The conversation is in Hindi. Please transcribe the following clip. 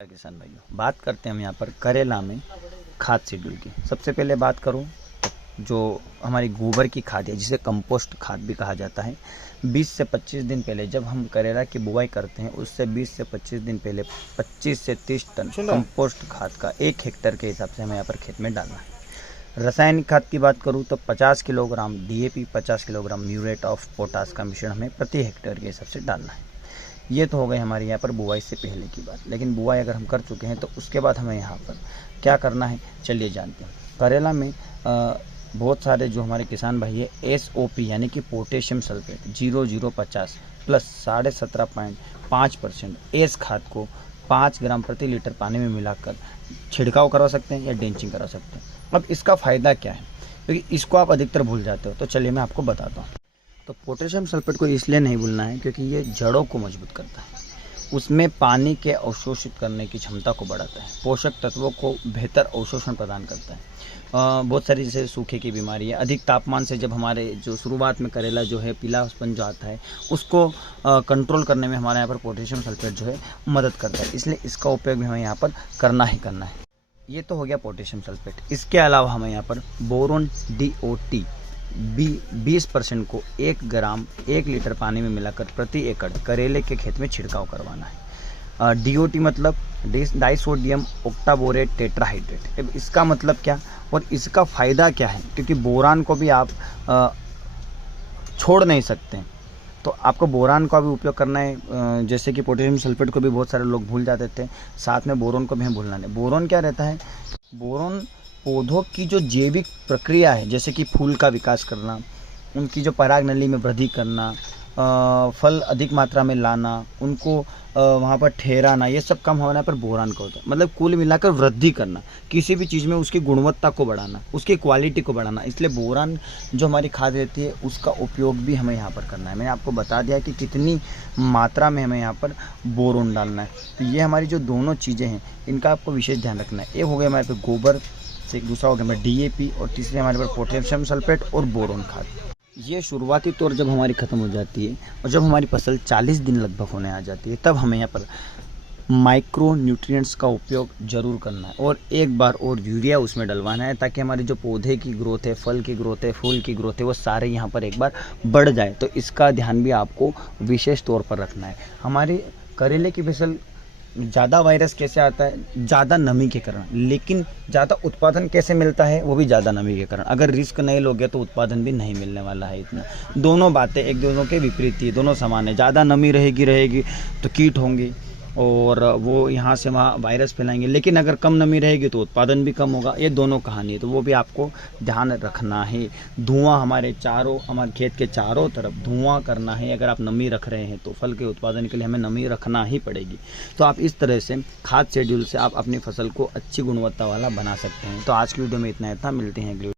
किसान भाइयों, बात करते हैं हम यहाँ पर करेला में खाद शेड्यूल की। सबसे पहले बात करूँ जो हमारी गोबर की खाद है, जिसे कंपोस्ट खाद भी कहा जाता है। 20 से 25 दिन पहले जब हम करेला की बुवाई करते हैं, उससे 20 से 25 दिन पहले 25 से 30 टन कंपोस्ट खाद का 1 हेक्टेयर के हिसाब से हमें यहाँ पर खेत में डालना है। रासायनिक खाद की बात करूँ तो 50 kilogram DAP, 50 kilogram muriate of potash का मिश्रण हमें प्रति हेक्टेयर के हिसाब से डालना है। ये तो हो गई हमारे यहाँ पर बुवाई से पहले की बात। लेकिन बुवाई अगर हम कर चुके हैं तो उसके बाद हमें यहाँ पर क्या करना है, चलिए जानते हैं। करेला में बहुत सारे जो हमारे किसान भाई है SOP यानी कि पोटेशियम सल्फेट 0050 प्लस 17.5% एस खाद को 5 ग्राम प्रति लीटर पानी में मिलाकर छिड़काव करवा सकते हैं या ड्रेंचिंग करा सकते हैं। अब इसका फ़ायदा क्या है, क्योंकि इसको आप अधिकतर भूल जाते हो, तो चलिए मैं आपको बताता हूँ। तो पोटेशियम सल्फेट को इसलिए नहीं भूलना है क्योंकि ये जड़ों को मजबूत करता है, उसमें पानी के अवशोषित करने की क्षमता को बढ़ाता है, पोषक तत्वों को बेहतर अवशोषण प्रदान करता है। बहुत सारी जैसे सूखे की बीमारी है, अधिक तापमान से जब हमारे जो शुरुआत में करेला जो है पीलापन जो आता है उसको कंट्रोल करने में हमारे यहाँ पर पोटेशियम सल्फेट जो है मदद करता है, इसलिए इसका उपयोग भी हमें यहाँ पर करना ही करना है। ये तो हो गया पोटेशियम सल्फेट। इसके अलावा हमें यहाँ पर बोरोन DOT 20% को 1 ग्राम 1 लीटर पानी में मिलाकर प्रति एकड़ करेले के खेत में छिड़काव करवाना है। DOT मतलब डाइसोडियम ऑक्टाबोरेट टेट्राहाइड्रेट। अब इसका मतलब क्या और इसका फ़ायदा क्या है, क्योंकि बोरान को भी आप छोड़ नहीं सकते, तो आपको बोरान का भी उपयोग करना है। जैसे कि पोटेशियम सल्फेट को भी बहुत सारे लोग भूल जाते थे, साथ में बोरोन को भी हमें भूलना नहीं। बोरोन क्या रहता है, बोरोन पौधों की जो जैविक प्रक्रिया है, जैसे कि फूल का विकास करना, उनकी जो पराग नली में वृद्धि करना, फल अधिक मात्रा में लाना, उनको वहाँ पर ठहराना, ये सब काम हमारे यहाँ पर बोरान का होता है। मतलब कुल मिलाकर वृद्धि करना, किसी भी चीज़ में उसकी गुणवत्ता को बढ़ाना, उसकी क्वालिटी को बढ़ाना। इसलिए बोरान जो हमारी खाद रहती है उसका उपयोग भी हमें यहाँ पर करना है। मैंने आपको बता दिया कि कितनी मात्रा में हमें यहाँ पर बोरोन डालना है। तो ये हमारी जो दोनों चीज़ें हैं इनका आपको विशेष ध्यान रखना है। एक हो गया हमारे पे गोबर से, दूसरा हो गया हमारा DAP और तीसरे हमारे पास पोटेशियम सल्फेट और बोरोन खाद। ये शुरुआती तौर जब हमारी ख़त्म हो जाती है और जब हमारी फसल 40 दिन लगभग होने आ जाती है, तब हमें यहाँ पर माइक्रो न्यूट्रिएंट्स का उपयोग ज़रूर करना है और एक बार और यूरिया उसमें डलवाना है, ताकि हमारी जो पौधे की ग्रोथ है, फल की ग्रोथ है, फूल की ग्रोथ है, वो सारे यहाँ पर एक बार बढ़ जाए। तो इसका ध्यान भी आपको विशेष तौर पर रखना है। हमारे करेले की फसल ज़्यादा वायरस कैसे आता है, ज़्यादा नमी के कारण, लेकिन ज़्यादा उत्पादन कैसे मिलता है, वो भी ज़्यादा नमी के कारण। अगर रिस्क नहीं लोगे तो उत्पादन भी नहीं मिलने वाला है इतना। दोनों बातें एक दोनों के विपरीत ही, दोनों समान है। ज़्यादा नमी रहेगी तो कीट होंगे और वो यहाँ से वहाँ वायरस फैलाएंगे, लेकिन अगर कम नमी रहेगी तो उत्पादन भी कम होगा। ये दोनों कहानी है, तो वो भी आपको ध्यान रखना है। धुआं हमारे खेत के चारों तरफ धुआं करना है। अगर आप नमी रख रहे हैं तो फल के उत्पादन के लिए हमें नमी रखना ही पड़ेगी। तो आप इस तरह से खाद शेड्यूल से आप अपनी फसल को अच्छी गुणवत्ता वाला बना सकते हैं। तो आज की वीडियो में इतना मिलते हैं अगली